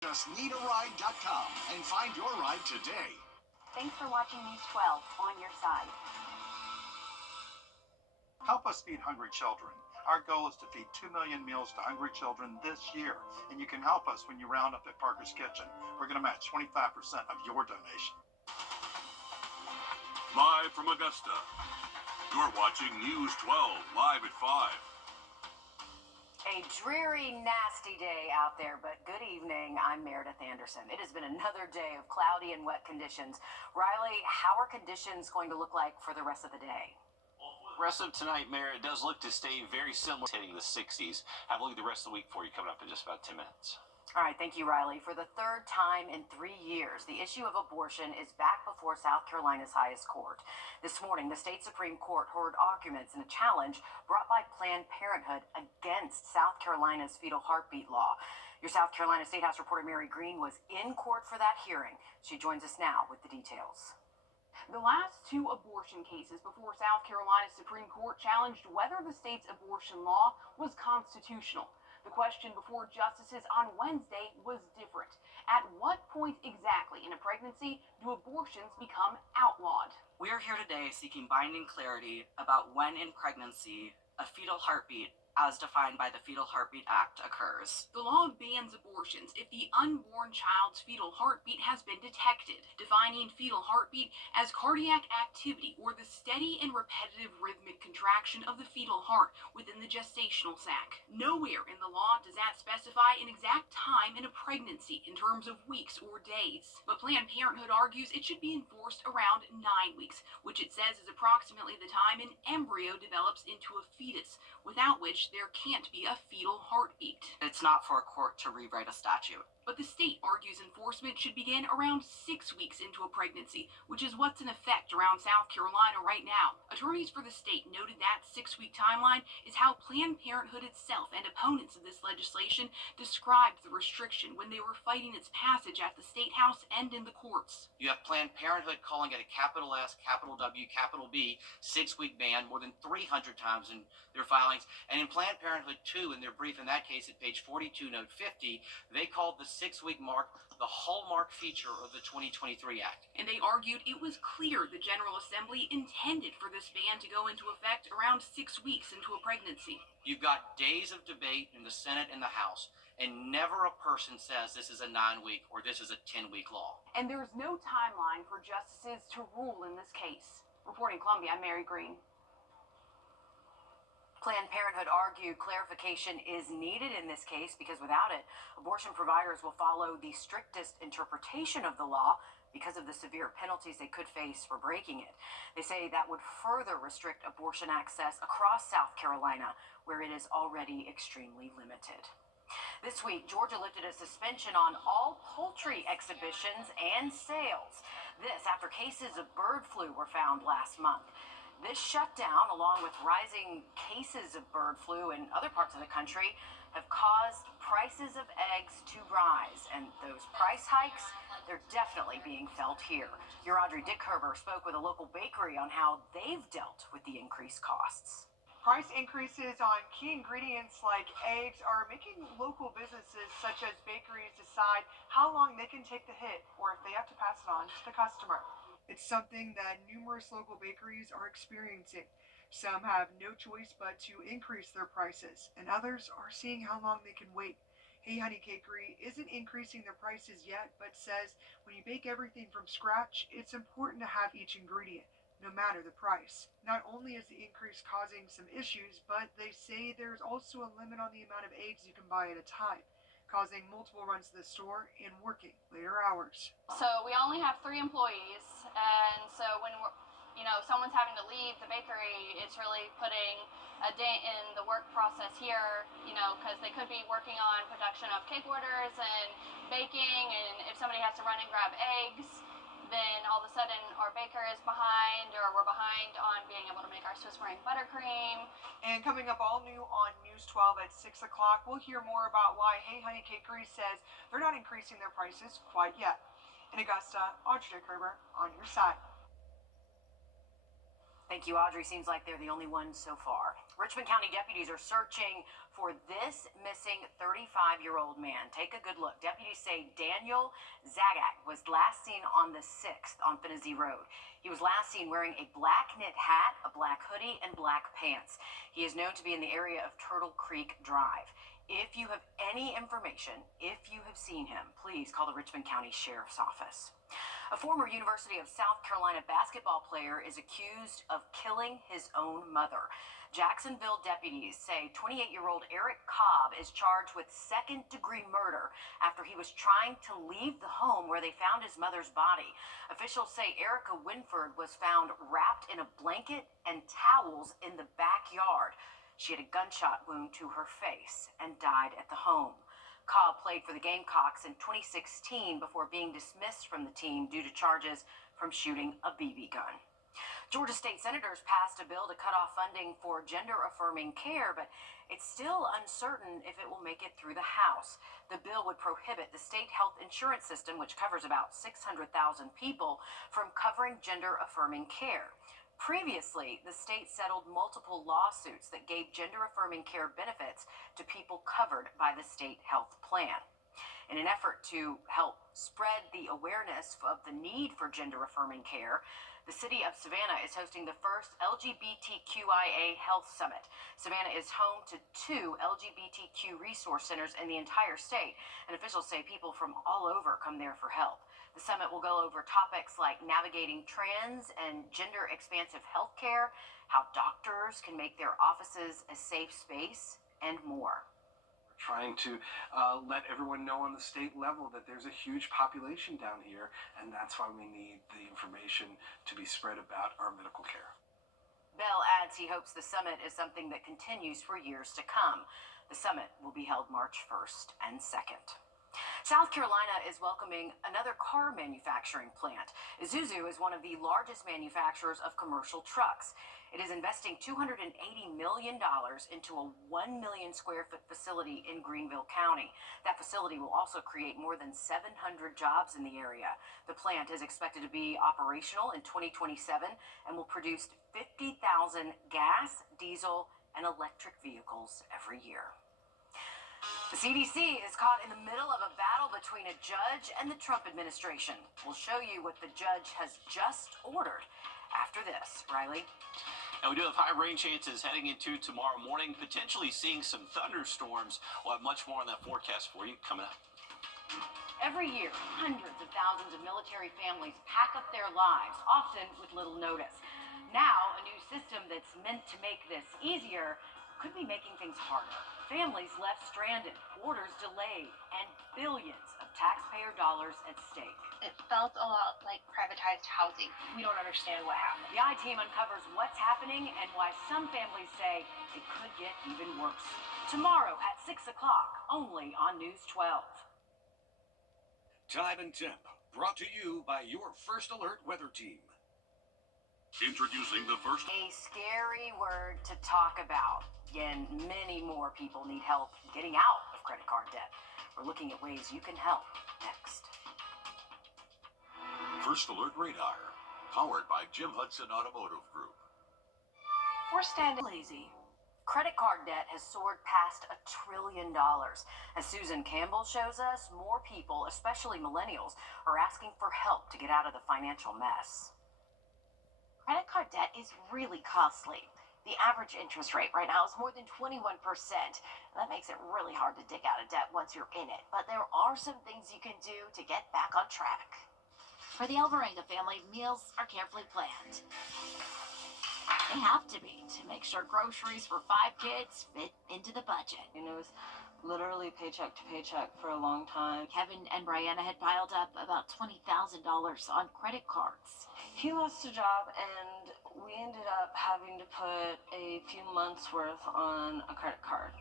Just needaride.com and find your ride today. Thanks for watching News 12 on your side. Help us feed hungry children. Our goal is to feed 2 million meals to hungry children this year, and you can help us when you round up at Parker's Kitchen. We're going to match 25% of your donation. Live from Augusta, you're watching News 12 live at 5. A dreary, nasty day out there, but good evening. I'm Meredith Anderson. It has been another day of cloudy and wet conditions. Riley, how are conditions going to look like for the rest of the day? Rest of tonight, Mayor, it does look to stay very similar, hitting the 60s. Have a look at the rest of the week for you coming up in just about 10 minutes. All right, thank you, Riley. For the third time in 3 years, the issue of abortion is back before South Carolina's highest court. This morning, the state Supreme Court heard arguments in a challenge brought by Planned Parenthood against South Carolina's fetal heartbeat law. Your South Carolina State House reporter Mary Green was in court for that hearing. She joins us now with the details. The last two abortion cases before South Carolina's Supreme Court challenged whether the state's abortion law was constitutional. The question before justices on Wednesday was different. At what point exactly in a pregnancy do abortions become outlawed? We are here today seeking binding clarity about when in pregnancy a fetal heartbeat, as defined by the Fetal Heartbeat Act, occurs. The law bans abortions if the unborn child's fetal heartbeat has been detected, defining fetal heartbeat as cardiac activity or the steady and repetitive rhythmic contraction of the fetal heart within the gestational sac. Nowhere in the law does that specify an exact time in a pregnancy in terms of weeks or days. But Planned Parenthood argues it should be enforced around 9 weeks, which it says is approximately the time an embryo develops into a fetus, without which there can't be a fetal heartbeat. It's not for a court to rewrite a statute. But the state argues enforcement should begin around 6 weeks into a pregnancy, which is what's in effect around South Carolina right now. Attorneys for the state noted that 6-week timeline is how Planned Parenthood itself and opponents of this legislation described the restriction when they were fighting its passage at the State House and in the courts. You have Planned Parenthood calling it a capital S, capital W, capital B, 6-week ban more than 300 times in their filings. And in Planned Parenthood 2, in their brief in that case at page 42, note 50, they called the 6-week mark the hallmark feature of the 2023 Act. And they argued it was clear the General Assembly intended for this ban to go into effect around 6 weeks into a pregnancy. You've got days of debate in the Senate and the House, and never a person says this is a 9-week or this is a 10-week law. And there's no timeline for justices to rule in this case. Reporting Columbia, I'm Mary Green. Planned Parenthood argued clarification is needed in this case because without it, abortion providers will follow the strictest interpretation of the law because of the severe penalties they could face for breaking it. They say that would further restrict abortion access across South Carolina, where it is already extremely limited. This week, Georgia lifted a suspension on all poultry exhibitions and sales. This after cases of bird flu were found last month. This shutdown, along with rising cases of bird flu in other parts of the country, have caused prices of eggs to rise. And those price hikes, they're definitely being felt here. Your Wrdw spoke with a local bakery on how they've dealt with the increased costs. Price increases on key ingredients like eggs are making local businesses such as bakeries decide how long they can take the hit or if they have to pass it on to the customer. It's something that numerous local bakeries are experiencing. Some have no choice but to increase their prices, and others are seeing how long they can wait. Hey Honey Cakery isn't increasing their prices yet, but says when you bake everything from scratch, it's important to have each ingredient, no matter the price. Not only is the increase causing some issues, but they say there's also a limit on the amount of eggs you can buy at a time, causing multiple runs to the store and working later hours. So we only have 3 employees, and so when someone's having to leave the bakery, it's really putting a dent in the work process here, because they could be working on production of cake orders and baking, and if somebody has to run and grab eggs, then all of a sudden our baker is behind, or we're behind on being able to make our Swiss meringue buttercream. And coming up all new on News 12 at 6 o'clock, we'll hear more about why Hey Honey Cakery says they're not increasing their prices quite yet. In Augusta, Wrdw on your side. Thank you, Audrey. Seems like they're the only ones so far. Richmond County deputies are searching for this missing 35-year-old man. Take a good look. Deputies say Daniel Zagak was last seen on the 6th on Finney Road. He was last seen wearing a black knit hat, a black hoodie, and black pants. He is known to be in the area of Turtle Creek Drive. If you have any information, if you have seen him, please call the Richmond County Sheriff's Office. A former University of South Carolina basketball player is accused of killing his own mother. Jacksonville deputies say 28-year-old Eric Cobb is charged with second-degree murder after he was trying to leave the home where they found his mother's body. Officials say Erica Winford was found wrapped in a blanket and towels in the backyard. She had a gunshot wound to her face and died at the home. Cobb played for the Gamecocks in 2016 before being dismissed from the team due to charges from shooting a BB gun. Georgia state senators passed a bill to cut off funding for gender-affirming care, but it's still uncertain if it will make it through the House. The bill would prohibit the state health insurance system, which covers about 600,000 people, from covering gender-affirming care. Previously, the state settled multiple lawsuits that gave gender-affirming care benefits to people covered by the state health plan. In an effort to help spread the awareness of the need for gender-affirming care, the city of Savannah is hosting the first LGBTQIA Health Summit. Savannah is home to 2 LGBTQ resource centers in the entire state, and officials say people from all over come there for help. The summit will go over topics like navigating trans and gender-expansive healthcare, how doctors can make their offices a safe space, and more. Trying to let everyone know on the state level that there's a huge population down here, and that's why we need the information to be spread about our medical care. Bell adds he hopes the summit is something that continues for years to come. The summit will be held March 1st and 2nd. South Carolina is welcoming another car manufacturing plant. Isuzu is one of the largest manufacturers of commercial trucks. It is investing $280 million into a 1 million square foot facility in Greenville County. That facility will also create more than 700 jobs in the area. The plant is expected to be operational in 2027 and will produce 50,000 gas, diesel, and electric vehicles every year. The CDC is caught in the middle of a battle between a judge and the Trump administration. We'll show you what the judge has just ordered after this. Riley? And we do have high rain chances heading into tomorrow morning, potentially seeing some thunderstorms. We'll have much more on that forecast for you coming up. Every year, hundreds of thousands of military families pack up their lives, often with little notice. Now, a new system that's meant to make this easier could be making things harder. Families left stranded, orders delayed, and billions of taxpayer dollars at stake. It felt a lot like privatized housing. We don't understand what happened. The I-Team uncovers what's happening and why some families say it could get even worse. Tomorrow at 6 o'clock, only on News 12. Time and temp, brought to you by your First Alert weather team. Introducing the first. A scary word to talk about. Again, many more people need help getting out of credit card debt. We're looking at ways you can help next. First Alert Radar, powered by Jim Hudson Automotive Group. We're standing lazy. Credit card debt has soared past $1 trillion. As Susan Campbell shows us, more people, especially millennials, are asking for help to get out of the financial mess. Credit card debt is really costly. The average interest rate right now is more than 21%. That makes it really hard to dig out of debt once you're in it. But there are some things you can do to get back on track. For the Alvarenga family, meals are carefully planned. They have to be to make sure groceries for 5 kids fit into the budget. And it was literally paycheck to paycheck for a long time. Kevin and Brianna had piled up about $20,000 on credit cards. He lost a job and we ended up having to put a few months worth on a credit card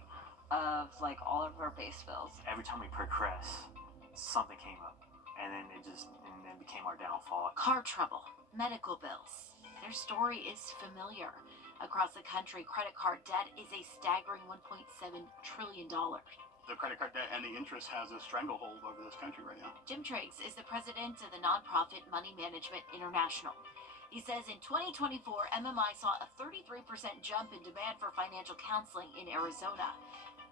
of like all of our base bills. Every time we progress, something came up and then it became our downfall. Car trouble, medical bills. Their story is familiar. Across the country, credit card debt is a staggering $1.7 trillion. The credit card debt and the interest has a stranglehold over this country right now. Jim Triggs is the president of the nonprofit Money Management International. He says in 2024, MMI saw a 33% jump in demand for financial counseling in Arizona.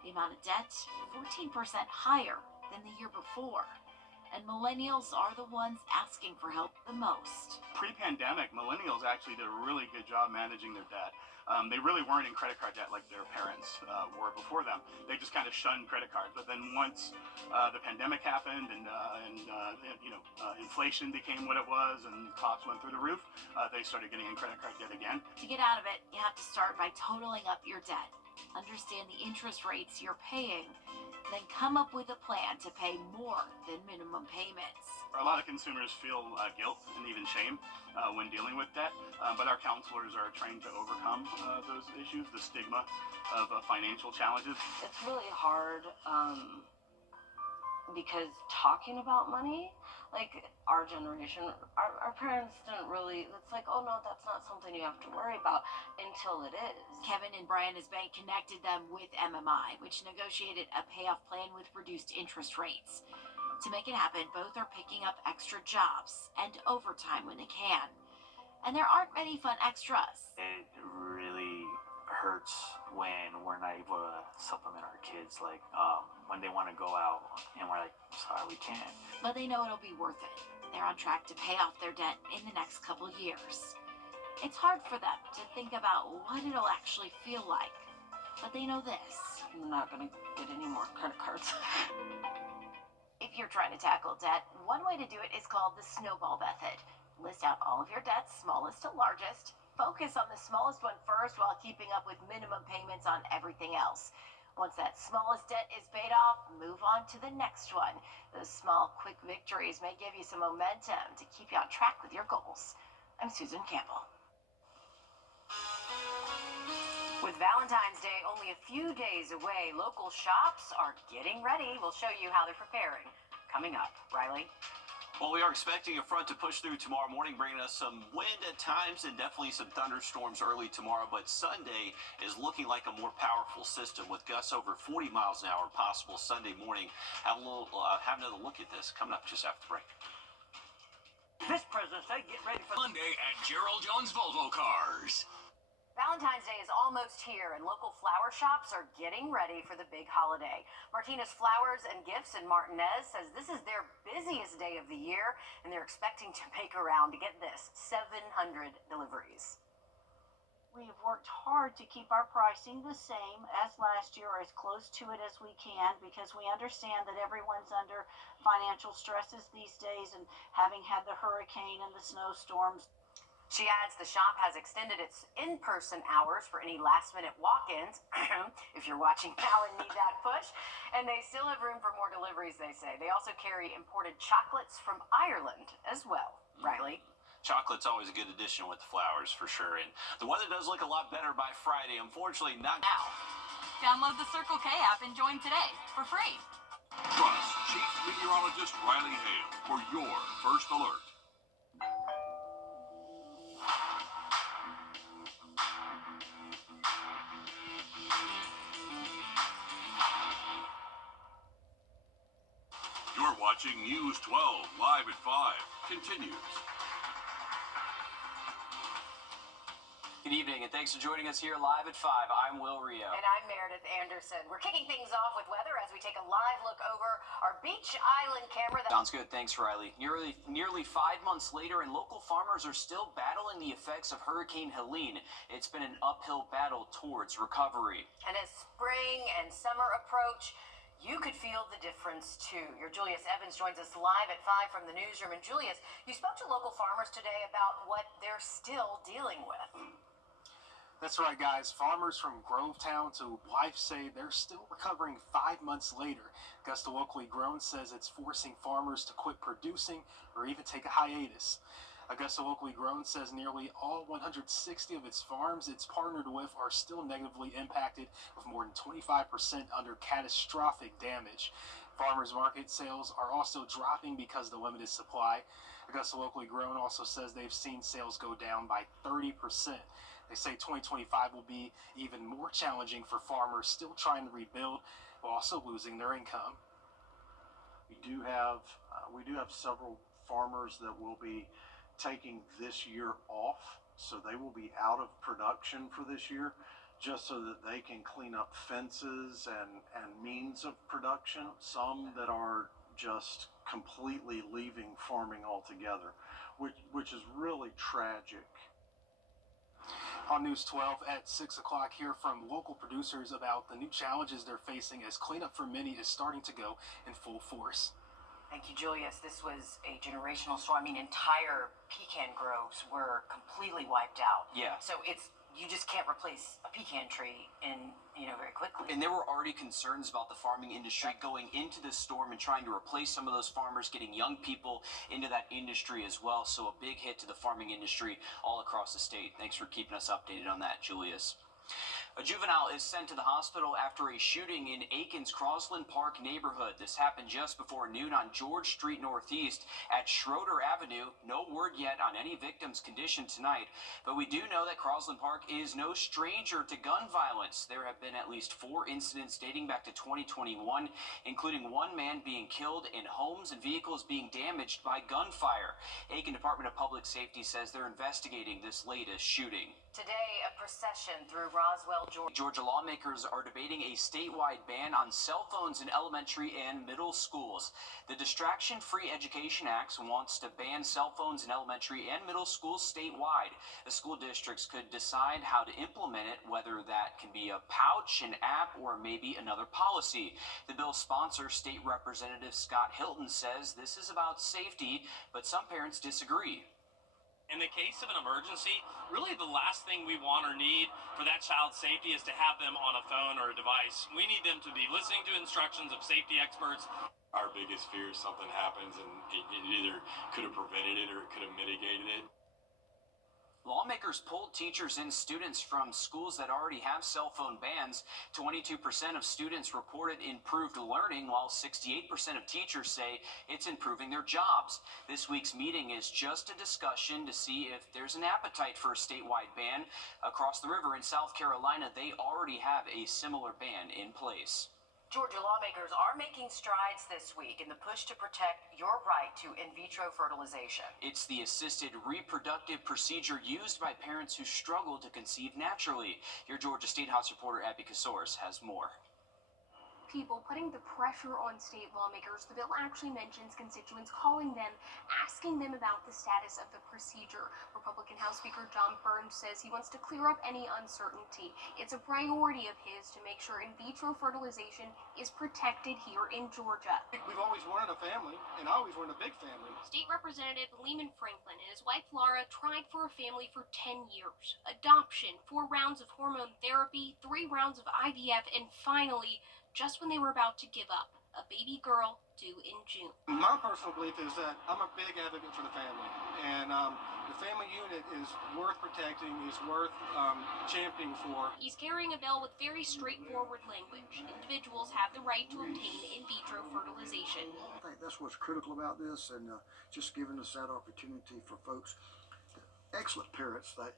The amount of debt, 14% higher than the year before. And millennials are the ones asking for help the most. Pre-pandemic, millennials actually did a really good job managing their debt. They really weren't in credit card debt like their parents were before them. They just kind of shunned credit cards. But then once the pandemic happened and inflation became what it was and costs went through the roof, they started getting in credit card debt again. To get out of it, you have to start by totaling up your debt, understand the interest rates you're paying, then come up with a plan to pay more than minimum payments. A lot of consumers feel guilt and even shame when dealing with debt, but our counselors are trained to overcome those issues, the stigma of financial challenges. It's really hard because talking about money, like our generation, our parents didn't really, it's like, oh no, that's not something you have to worry about until it is. Kevin and Brianna's bank connected them with MMI, which negotiated a payoff plan with reduced interest rates. To make it happen, both are picking up extra jobs and overtime when they can. And there aren't many fun extras. It really hurts when we're not able to supplement our kids, like when they want to go out and we're like, sorry, we can't. But they know it'll be worth it. They're on track to pay off their debt in the next couple years. It's hard for them to think about what it'll actually feel like, but they know this. I'm not going to get any more credit cards. If you're trying to tackle debt, one way to do it is called the snowball method. List out all of your debts, smallest to largest. Focus on the smallest one first while keeping up with minimum payments on everything else. Once that smallest debt is paid off, move on to the next one. Those small, quick victories may give you some momentum to keep you on track with your goals. I'm Susan Campbell. With Valentine's Day only a few days away, local shops are getting ready. We'll show you how they're preparing. Coming up, Riley. Well, we are expecting a front to push through tomorrow morning, bringing us some wind at times and definitely some thunderstorms early tomorrow. But Sunday is looking like a more powerful system with gusts over 40 miles an hour possible Sunday morning. Have another look at this coming up just after the break. This President's Day, get ready for Monday at Gerald Jones Volvo Cars. Valentine's Day is almost here, and local flower shops are getting ready for the big holiday. Martinez Flowers and Gifts in Martinez says this is their busiest day of the year, and they're expecting to make around, to get this, 700 deliveries. We have worked hard to keep our pricing the same as last year, or as close to it as we can, because we understand that everyone's under financial stresses these days, and having had the hurricane and the snowstorms. She adds the shop has extended its in-person hours for any last-minute walk-ins, if you're watching now and need that push, and they still have room for more deliveries, they say. They also carry imported chocolates from Ireland as well. Riley? Chocolate's always a good addition with the flowers, for sure, and the weather does look a lot better by Friday. Unfortunately, not now. Download the Circle K app and join today for free. Trust Chief Meteorologist Riley Hale for your first alert. You're watching News 12 live at 5. Continues. Good evening, and thanks for joining us here live at 5. I'm Will Rio. And I'm Meredith Anderson. We're kicking things off with weather as we take a live look over our Beach Island camera. Sounds good. Thanks, Riley. Nearly 5 months later, and local farmers are still battling the effects of Hurricane Helene. It's been an uphill battle towards recovery. And as spring and summer approach, you could feel the difference too. Your Julius Evans joins us live at 5 from the newsroom. And Julius, you spoke to local farmers today about what they're still dealing with. That's right, guys. Farmers from Grovetown to Blythe say they're still recovering 5 months later. Augusta Locally Grown says it's forcing farmers to quit producing or even take a hiatus. Augusta Locally Grown says nearly all 160 of its farms it's partnered with are still negatively impacted, with more than 25% under catastrophic damage. Farmers market sales are also dropping because of the limited supply. Augusta Locally Grown also says they've seen sales go down by 30%. They say 2025 will be even more challenging for farmers still trying to rebuild while also losing their income. We do have several farmers that will be taking this year off, so they will be out of production for this year, just so that they can clean up fences and means of production. Some that are just completely leaving farming altogether, which is really tragic. On News 12 at 6 o'clock, hear from local producers about the new challenges they're facing as cleanup for many is starting to go in full force. Thank you, Julius. This was a generational storm. I mean, entire pecan groves were completely wiped out. Yeah. So you just can't replace a pecan tree very quickly. And there were already concerns about the farming industry going into this storm and trying to replace some of those farmers, getting young people into that industry as well. So a big hit to the farming industry all across the state. Thanks for keeping us updated on that, Julius. A juvenile is sent to the hospital after a shooting in Aiken's Crosland Park neighborhood. This happened just before noon on George Street Northeast at Schroeder Avenue. No word yet on any victim's condition tonight, but we do know that Crosland Park is no stranger to gun violence. There have been at least 4 incidents dating back to 2021, including one man being killed and homes and vehicles being damaged by gunfire. Aiken Department of Public Safety says they're investigating this latest shooting. Today, a procession through Roswell, Georgia. Georgia lawmakers are debating a statewide ban on cell phones in elementary and middle schools. The Distraction-Free Education Act wants to ban cell phones in elementary and middle schools statewide. The school districts could decide how to implement it, whether that can be a pouch, an app, or maybe another policy. The bill's sponsor, State Representative Scott Hilton, says this is about safety, but some parents disagree. In the case of an emergency, really the last thing we want or need for that child's safety is to have them on a phone or a device. We need them to be listening to instructions of safety experts. Our biggest fear is something happens and it either could have prevented it or it could have mitigated it. Lawmakers pulled teachers and students from schools that already have cell phone bans. 22% of students reported improved learning, while 68% of teachers say it's improving their jobs. This week's meeting is just a discussion to see if there's an appetite for a statewide ban. Across the river in South Carolina, they already have a similar ban in place. Georgia lawmakers are making strides this week in the push to protect your right to in vitro fertilization. It's the assisted reproductive procedure used by parents who struggle to conceive naturally. Your Georgia State House reporter Abby Casours has more. People putting the pressure on state lawmakers. The bill actually mentions constituents calling them, asking them about the status of the procedure. Republican House Speaker John Burns says he wants to clear up any uncertainty. It's a priority of his to make sure in vitro fertilization is protected here in Georgia. We've always wanted a family, and I always wanted a big family. State Representative Lehman Franklin and his wife Laura tried for a family for 10 years. Adoption, 4 rounds of hormone therapy, 3 rounds of IVF, and finally, just when they were about to give up, a baby girl due in June. My personal belief is that I'm a big advocate for the family, and the family unit is worth protecting, is worth championing for. He's carrying a bill with very straightforward language. Individuals have the right to obtain in vitro fertilization. I think that's what's critical about this, and just giving us that opportunity for folks, excellent parents like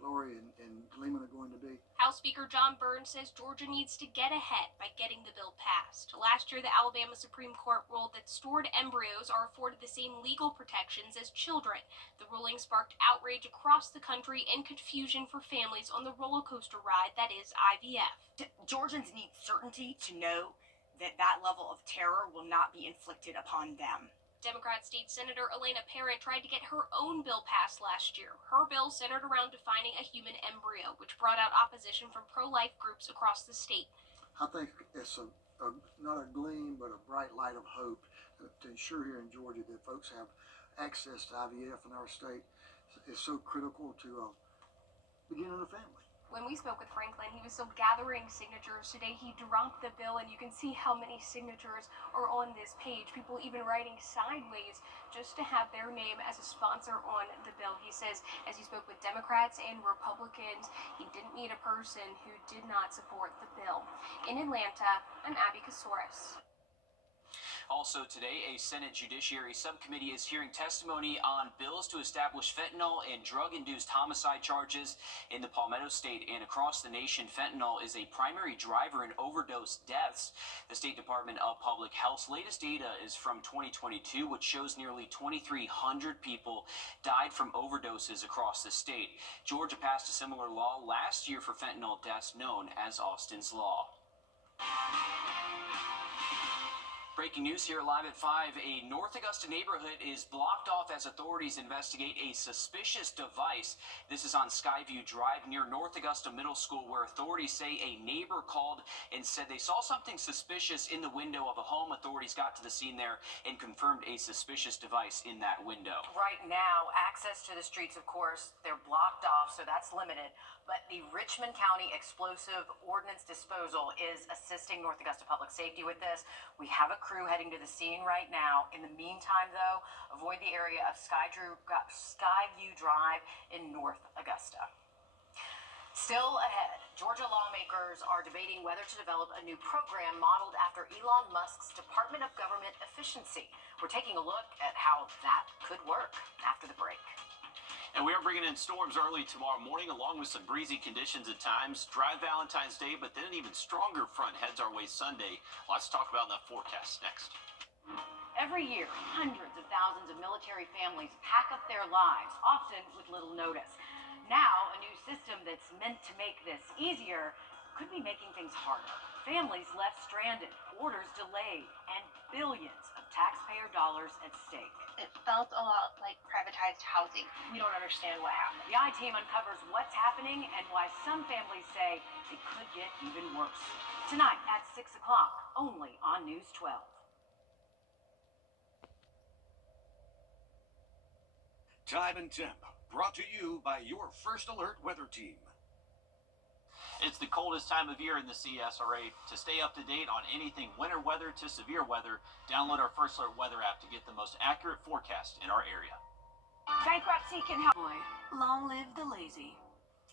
Lori and Lehman are going to be. House Speaker John Burns says Georgia needs to get ahead by getting the bill passed. Last year, the Alabama Supreme Court ruled that stored embryos are afforded the same legal protections as children. The ruling sparked outrage across the country and confusion for families on the roller coaster ride that is IVF. Georgians need certainty to know that that level of terror will not be inflicted upon them. Democrat State Senator Elena Parent tried to get her own bill passed last year. Her bill centered around defining a human embryo, which brought out opposition from pro-life groups across the state. I think it's not a gleam, but a bright light of hope to ensure here in Georgia that folks have access to IVF in our state. Is so critical to beginning a family. When we spoke with Franklin, he was still gathering signatures. Today he dropped the bill, and you can see how many signatures are on this page. People even writing sideways just to have their name as a sponsor on the bill. He says as he spoke with Democrats and Republicans, he didn't meet a person who did not support the bill. In Atlanta, I'm Abby Casours. Also today, a Senate Judiciary Subcommittee is hearing testimony on bills to establish fentanyl and drug-induced homicide charges in the Palmetto State and across the nation. Fentanyl is a primary driver in overdose deaths. The State Department of Public Health's latest data is from 2022, which shows nearly 2,300 people died from overdoses across the state. Georgia passed a similar law last year for fentanyl deaths, known as Austin's Law. Breaking news here live at 5. A North Augusta neighborhood is blocked off as authorities investigate a suspicious device. This is on Skyview Drive near North Augusta Middle School, where authorities say a neighbor called and said they saw something suspicious in the window of a home. Authorities got to the scene there and confirmed a suspicious device in that window. Right now, access to the streets, of course, they're blocked off, so that's limited. But the Richmond County Explosive Ordnance Disposal is assisting North Augusta Public Safety with this. We have a crew heading to the scene right now. In the meantime, though, avoid the area of Skyview Drive in North Augusta. Still ahead, Georgia lawmakers are debating whether to develop a new program modeled after Elon Musk's Department of Government Efficiency. We're taking a look at how that could work after the break. And we are bringing in storms early tomorrow morning, along with some breezy conditions at times. Dry Valentine's Day, but then an even stronger front heads our way Sunday. Lots to talk about in that forecast next. Every year, hundreds of thousands of military families pack up their lives, often with little notice. Now, a new system that's meant to make this easier could be making things harder. Families left stranded, orders delayed, and billions of taxpayer dollars at stake. It felt a lot like privatized housing. We don't understand what happened. The I-Team uncovers what's happening and why some families say it could get even worse. Tonight at 6 o'clock, only on News 12. Time and Temp, brought to you by your First Alert weather team. It's the coldest time of year in the CSRA. To stay up to date on anything winter weather to severe weather, download our First Alert weather app to get the most accurate forecast in our area. Bankruptcy can help. Long live the lazy.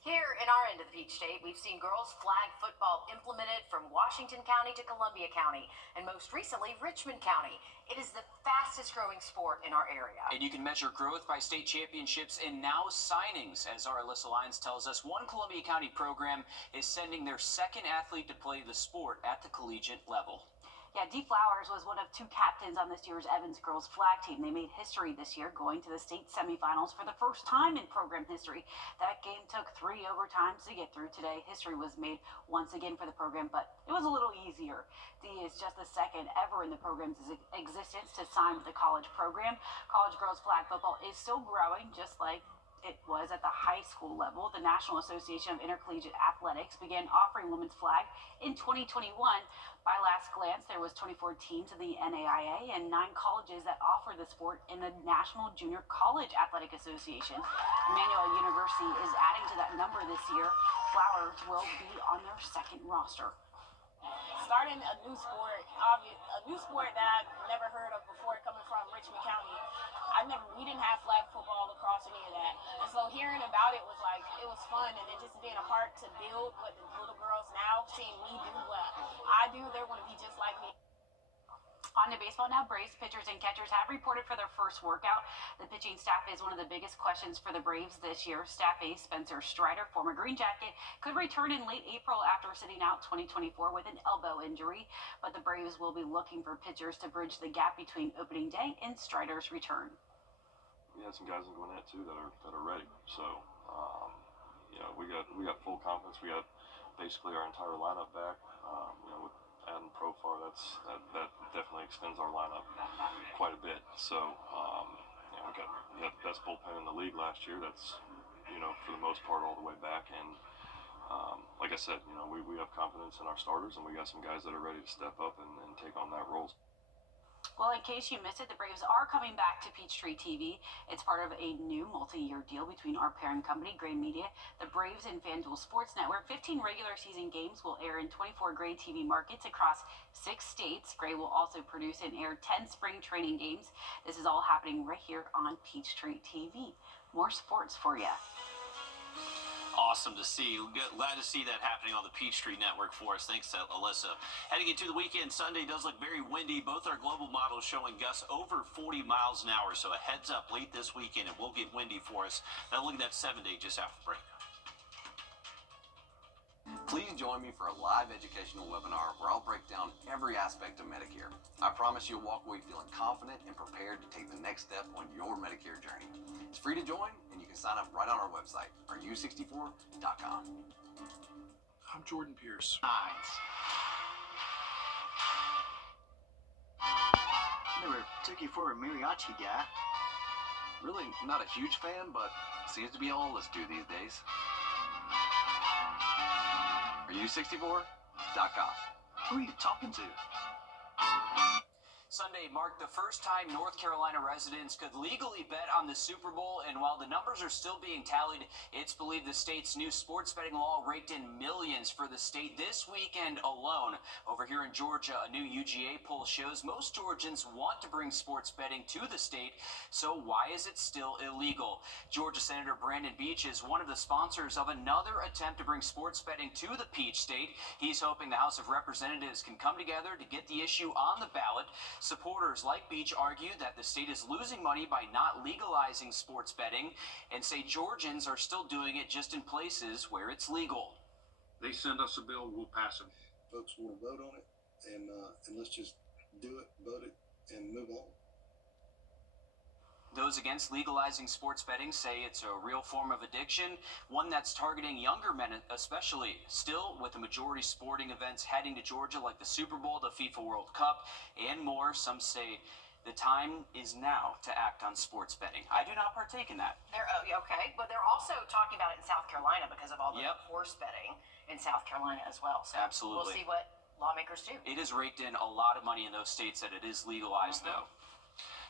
Here in our end of the Peach State, we've seen girls flag football implemented from Washington County to Columbia County, and most recently, Richmond County. It is the fastest growing sport in our area. And you can measure growth by state championships and now signings. As our Alyssa Lyons tells us, one Columbia County program is sending their second athlete to play the sport at the collegiate level. Yeah, Dee Flowers was one of two captains on this year's Evans girls flag team. They made history this year, going to the state semifinals for the first time in program history. That game took 3 overtimes to get through today. History was made once again for the program, but it was a little easier. Dee is just the second ever in the program's existence to sign with the college program. College girls flag football is still growing, just like it was at the high school level. The National Association of Intercollegiate Athletics began offering women's flag in 2021. By last glance, there was 24 teams in the NAIA and 9 colleges that offer the sport in the National Junior College Athletic Association. Emmanuel University is adding to that number this year. Flowers will be on their second roster. Starting a new sport that I've never heard of before, coming from Richmond County. We didn't have flag football, lacrosse, any of that. And so hearing about it was it was fun, and then just being a part to build what the little girls now, seeing me do what I do, they want to be just like me. On to baseball now. Braves pitchers and catchers have reported for their first workout. The pitching staff is one of the biggest questions for the Braves this year. Staff ace Spencer Strider, former Green Jacket, could return in late April after sitting out 2024 with an elbow injury. But the Braves will be looking for pitchers to bridge the gap between opening day and Strider's return. We had some guys in Gwinnett too that are ready. So we got full confidence. We got basically our entire lineup back. With adding Profar, that definitely extends our lineup quite a bit. So we had the best bullpen in the league last year. That's for the most part all the way back. And like I said, we have confidence in our starters, and we got some guys that are ready to step up and take on that role. Well, in case you missed it, the Braves are coming back to Peachtree TV. It's part of a new multi-year deal between our parent company, Gray Media, the Braves, and FanDuel Sports Network. 15 regular season games will air in 24 Gray TV markets across 6 states. Gray will also produce and air 10 spring training games. This is all happening right here on Peachtree TV. More sports for you. Awesome to see. Glad to see that happening on the Peachtree Network for us. Thanks to Alyssa. Heading into the weekend, Sunday does look very windy. Both our global models showing gusts over 40 miles an hour. So a heads up late this weekend, it will get windy for us. Now look at that 7-day just after the break. Please join me for a live educational webinar where I'll break down every aspect of Medicare. I promise you'll walk away feeling confident and prepared to take the next step on your Medicare journey. It's free to join, and you can sign up right on our website, rdu64.com. I'm Jordan Pierce. Never took you for a mariachi guy. Really not a huge fan, but seems to be all of us do these days. rdu64.com. Who are you talking to? Sunday marked the first time North Carolina residents could legally bet on the Super Bowl, and while the numbers are still being tallied, it's believed the state's new sports betting law raked in millions for the state this weekend alone. Over here in Georgia, a new UGA poll shows most Georgians want to bring sports betting to the state, so why is it still illegal? Georgia Senator Brandon Beach is one of the sponsors of another attempt to bring sports betting to the Peach State. He's hoping the House of Representatives can come together to get the issue on the ballot. Supporters like Beach argue that the state is losing money by not legalizing sports betting and say Georgians are still doing it just in places where it's legal. They send us a bill, we'll pass it. Folks want to vote on it, and let's just do it, vote it, and move on. Those against legalizing sports betting say it's a real form of addiction, one that's targeting younger men especially. Still, with the majority sporting events heading to Georgia like the Super Bowl, the FIFA World Cup, and more, some say the time is now to act on sports betting. I do not partake in that. Okay, but they're also talking about it in South Carolina because of all the horse betting in South Carolina as well. So Absolutely. We'll see what lawmakers do. It has raked in a lot of money in those states that it is legalized, though.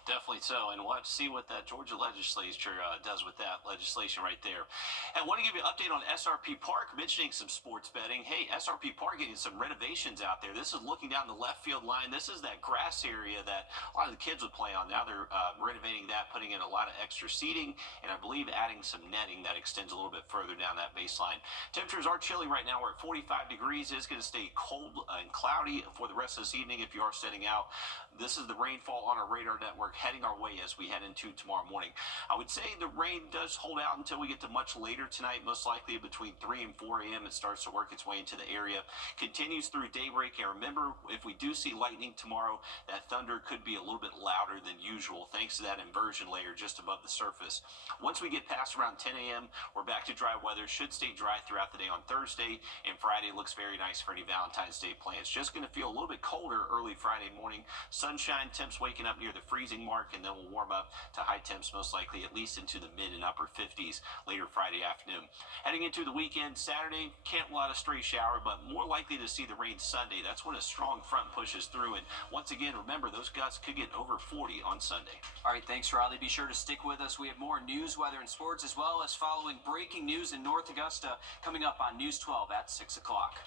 Definitely so, and we'll have to see what that Georgia legislature does with that legislation right there. And I want to give you an update on SRP Park, mentioning some sports betting. Hey, SRP Park getting some renovations out there. This is looking down the left field line. This is that grass area that a lot of the kids would play on. Now they're renovating that, putting in a lot of extra seating, and I believe adding some netting that extends a little bit further down that baseline. Temperatures are chilly right now. We're at 45 degrees. It's going to stay cold and cloudy for the rest of this evening if you are setting out. This is the rainfall on our radar network heading our way as we head into tomorrow morning. I would say the rain does hold out until we get to much later tonight, most likely between 3 and 4 a.m. It starts to work its way into the area. Continues through daybreak, and remember, if we do see lightning tomorrow, that thunder could be a little bit louder than usual thanks to that inversion layer just above the surface. Once we get past around 10 a.m., we're back to dry weather. Should stay dry throughout the day on Thursday, and Friday looks very nice for any Valentine's Day plans. Just going to feel a little bit colder early Friday morning. Sunshine, temps waking up near the freezing mark, and then we'll warm up to high temps most likely at least into the mid and upper 50s later Friday afternoon. Heading into the weekend, Saturday, can't rule out a stray shower, but more likely to see the rain Sunday. That's when a strong front pushes through, and once again, remember, those gusts could get over 40 on Sunday. All right, thanks, Riley. Be sure to stick with us. We have more news, weather, and sports, as well as following breaking news in North Augusta coming up on News 12 at 6 o'clock.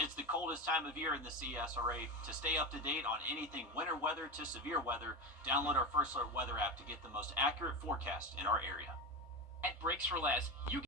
It's the coldest time of year in the CSRA. To stay up to date on anything winter weather to severe weather, download our First Alert Weather app to get the most accurate forecast in our area. At Breaks for Less, you